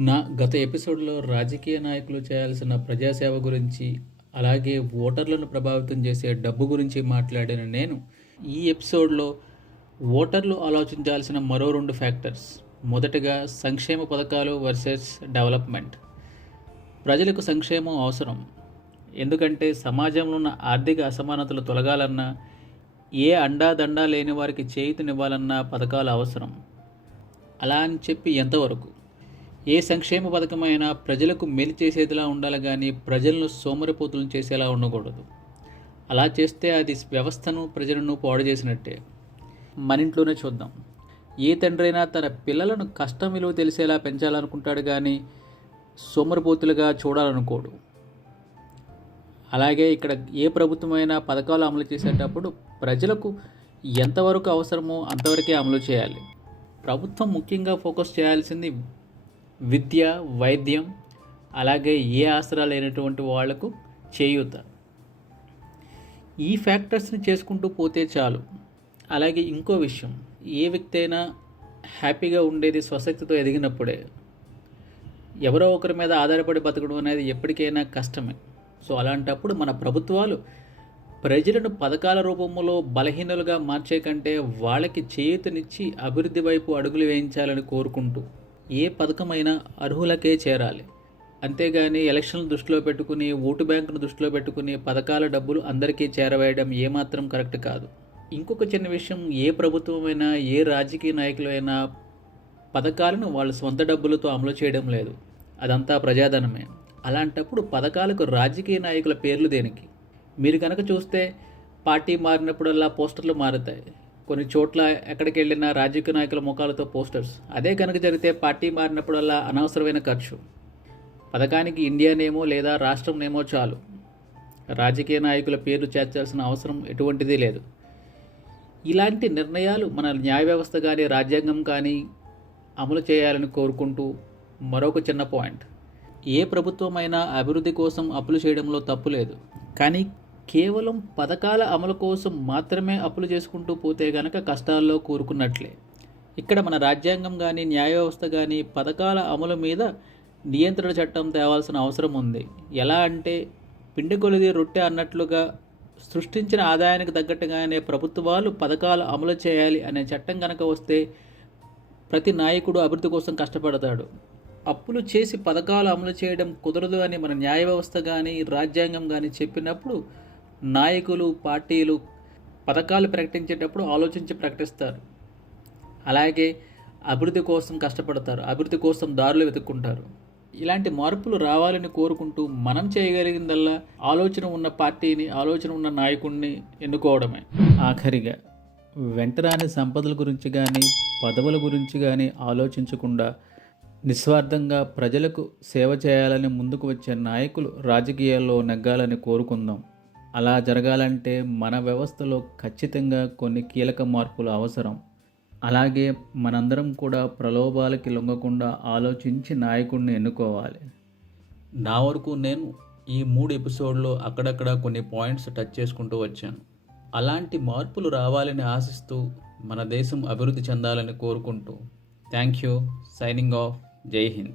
నా గత ఎపిసోడ్లో రాజకీయ నాయకులు చేయాల్సిన ప్రజాసేవ గురించి అలాగే ఓటర్లను ప్రభావితం చేసే డబ్బు గురించి మాట్లాడిన నేను ఈ ఎపిసోడ్లో ఓటర్లు ఆలోచించాల్సిన మరో రెండు ఫ్యాక్టర్స్. మొదటగా సంక్షేమ పథకాలు వర్సెస్ డెవలప్మెంట్. ప్రజలకు సంక్షేమం అవసరం. ఎందుకంటే సమాజంలో ఉన్న ఆర్థిక అసమానతలు తొలగాలన్నా ఏ అండాదండా లేని వారికి చేయుతనివ్వాలన్నా పథకాలు అవసరం. అలా అని చెప్పి ఎంతవరకు? ఏ సంక్షేమ పథకమైనా ప్రజలకు మేలు చేసేదిలా ఉండాలి కానీ ప్రజలను సోమరిపోతులను చేసేలా ఉండకూడదు. అలా చేస్తే అది వ్యవస్థను ప్రజలను పాడు చేసినట్టే. మన ఇంట్లోనే చూద్దాం. ఏ తండ్రైనా తన పిల్లలను కష్టం విలువ తెలిసేలా పెంచాలనుకుంటాడు కానీ సోమరిపోతులుగా చూడాలనుకోడు. అలాగే ఇక్కడ ఏ ప్రభుత్వమైనా పథకాలు అమలు చేసేటప్పుడు ప్రజలకు ఎంతవరకు అవసరమో అంతవరకే అమలు చేయాలి. ప్రభుత్వం ముఖ్యంగా ఫోకస్ చేయాల్సింది విద్య వైద్యం అలాగే ఏ ఆసరా లేనటువంటి వాళ్ళకు చేయూత. ఈ ఫ్యాక్టర్స్ని చేసుకుంటూ పోతే చాలు. అలాగే ఇంకో విషయం ఏ వ్యక్తి అయినా హ్యాపీగా ఉండేది స్వశక్తితో ఎదిగినప్పుడే. ఎవరో ఒకరి మీద ఆధారపడి బతకడం అనేది ఎప్పటికైనా కష్టమే. సో అలాంటప్పుడు మన ప్రభుత్వాలు ప్రజలను పథకాల రూపంలో బలహీనలుగా మార్చే కంటే వాళ్ళకి చేయూతనిచ్చి అభివృద్ధి వైపు అడుగులు వేయించాలని కోరుకుంటూ ఏ పథకమైనా అర్హులకే చేరాలి. అంతేగాని ఎలక్షన్లు దృష్టిలో పెట్టుకుని ఓటు బ్యాంకును దృష్టిలో పెట్టుకుని పథకాల డబ్బులు అందరికీ చేరవేయడం ఏమాత్రం కరెక్ట్ కాదు. ఇంకొక చిన్న విషయం ఏ ప్రభుత్వమైనా ఏ రాజకీయ నాయకులైనా పథకాలను వాళ్ళ సొంత డబ్బులతో అమలు చేయడం లేదు. అదంతా ప్రజాధనమే. అలాంటప్పుడు పథకాలకు రాజకీయ నాయకుల పేర్లు దేనికి? మీరు కనుక చూస్తే పార్టీ మారినప్పుడల్లా పోస్టర్లు మారుతాయి. కొన్ని చోట్ల ఎక్కడికి వెళ్ళినా రాజకీయ నాయకుల ముఖాలతో పోస్టర్స్. అదే కనుక జరిగితే పార్టీ మారినప్పుడల్లా అనవసరమైన ఖర్చు. పథకానికి ఇండియా నేమో లేదా రాష్ట్రం నేమో చాలు. రాజకీయ నాయకుల పేర్లు చేర్చాల్సిన అవసరం ఎటువంటిది లేదు. ఇలాంటి నిర్ణయాలు మన న్యాయ వ్యవస్థ కానీ రాజ్యాంగం కానీ అమలు చేయాలని కోరుకుంటూ మరొక చిన్న పాయింట్. ఏ ప్రభుత్వమైనా అభివృద్ధి కోసం అప్పులు చేయడంలో తప్పు లేదు. కానీ కేవలం పథకాల అమలు కోసం మాత్రమే అప్పులు చేసుకుంటూ పోతే గనక కష్టాల్లో కూరుకున్నట్లే. ఇక్కడ మన రాజ్యాంగం కానీ న్యాయ వ్యవస్థ కానీ పథకాల అమలు మీద నియంత్రణ చట్టం తేవాల్సిన అవసరం ఉంది. ఎలా అంటే పిండి కొలిది రొట్టె అన్నట్లుగా సృష్టించిన ఆదాయానికి తగ్గట్టుగానే ప్రభుత్వాలు పథకాలు అమలు చేయాలి అనే చట్టం కనుక వస్తే ప్రతి నాయకుడు అభివృద్ధి కోసం కష్టపడతాడు. అప్పులు చేసి పథకాలు అమలు చేయడం కుదరదు అని మన న్యాయ వ్యవస్థ కానీ రాజ్యాంగం కానీ చెప్పినప్పుడు నాయకులు పార్టీలు పథకాలు ప్రకటించేటప్పుడు ఆలోచించి ప్రకటిస్తారు. అలాగే అభివృద్ధి కోసం కష్టపడతారు. అభివృద్ధి కోసం దారులు వెతుక్కుంటారు. ఇలాంటి మార్పులు రావాలని కోరుకుంటూ మనం చేయగలిగిందల్లా ఆలోచన ఉన్న పార్టీని ఆలోచన ఉన్న నాయకుడిని ఎన్నుకోవడమే. ఆఖరిగా వెంటరాని సంపదల గురించి కానీ పదవుల గురించి కానీ ఆలోచించకుండా నిస్వార్థంగా ప్రజలకు సేవ చేయాలని ముందుకు వచ్చే నాయకులు రాజకీయాల్లో నెగ్గాలని కోరుకుందాం. అలా జరగాలంటే మన వ్యవస్థలో ఖచ్చితంగా కొన్ని కీలక మార్పులు అవసరం. అలాగే మనందరం కూడా ప్రలోభాలకి లొంగకుండా ఆలోచించి నాయకుడిని ఎన్నుకోవాలి. నా వరకు నేను ఈ మూడు ఎపిసోడ్లో అక్కడక్కడ కొన్ని పాయింట్స్ టచ్ చేసుకుంటూ వచ్చాను. అలాంటి మార్పులు రావాలని ఆశిస్తూ మన దేశం అభివృద్ధి చెందాలని కోరుకుంటూ థ్యాంక్ యూ సైనింగ్ ఆఫ్ జై హింద్.